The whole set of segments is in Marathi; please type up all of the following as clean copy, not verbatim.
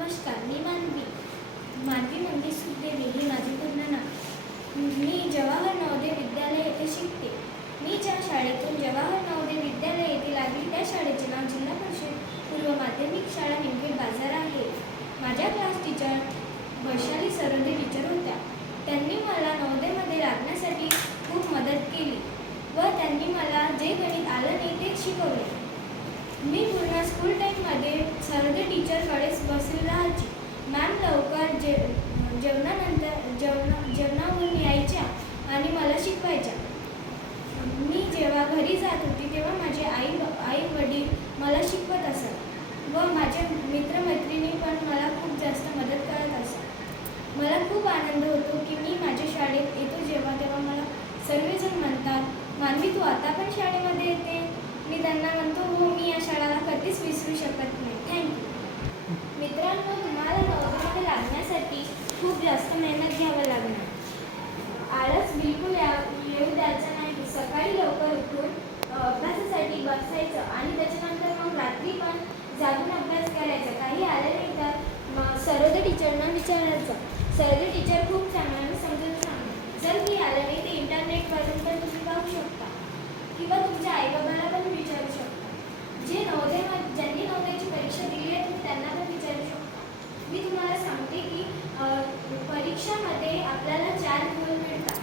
नमस्कार, मी मानवी मंगेश सुखदेवी हे माझे पूर्ण नाव. मी जवाहर नवोदय विद्यालय येथे शिकते. मी ज्या शाळेतून जवाहर नवोदय विद्यालय येथे लागली त्या शाळेचे नाव जिल्हा परिषद पूर्व माध्यमिक शाळा निमखेड बाजार आहे. माझ्या class teacher Vaishali Sarode teacher होत्या. त्यांनी मला नवोदयमध्ये लागण्यासाठी खूप मदत केली व त्यांनी मला जे गणित आलं नाही ते शिकवले. मी पूर्ण स्कूल टाईममध्ये सरोदे टीचरकडेच बसून राहायची. मॅम लवकर जेवणावरून यायच्या आणि मला शिकवायच्या. मी जेव्हा घरी जात होती तेव्हा माझे आई वडील मला शिकवत असत व माझे मित्रमैत्रिणी पण मला खूप जास्त मदत करत असत. मला खूप आनंद होतो की मी माझ्या शाळेत येतो तेव्हा मला सर्वजण म्हणतात, मानवी तू आता पण शाळेमध्ये येते? मी त्यांना म्हणतो, हो, मी या शाळेला कधीच विसरू शकत नाही. थँक्यू. मित्रांनो, तुम्हाला नवोदयमध्ये लागण्यासाठी खूप जास्त मेहनत घ्यावं लागणार. आळस बिलकुल येऊ द्यायचं नाही. सकाळी लवकर उठून अभ्यासासाठी बसायचं आणि त्याच्यानंतर मग रात्री पण जागून अभ्यास करायचा. काही आलं नाही तर सरोदे टीचरना विचारायचं. सरोदे टीचर खूप चांगल्याने समजून सांगतात. जर काही आलं नाही ते इंटरनेटवरून पण तुम्ही पाहू शकता किंवा तुमच्या आईबाबाला पण विचारू शकता. ज्यांनी नवोदयची परीक्षा दिली आहे तुम्ही त्यांना पण विचारू शकता. मी तुम्हाला सांगते की परीक्षामध्ये आपल्याला 4 गोल मिळतात.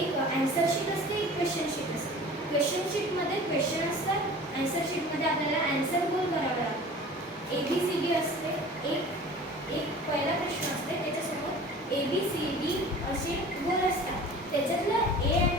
एक ॲन्सर शीट असते, एक क्वेश्चन शीट असते. क्वेश्चन शीटमध्ये क्वेश्चन असतात, ॲन्सर शीटमध्ये आपल्याला ॲन्सर गोल करावा लागतो. ABCD असते. एक पहिला प्रश्न असते, त्याच्यासमोर ABCD असे गोल असतात. त्याच्यातलं A आणि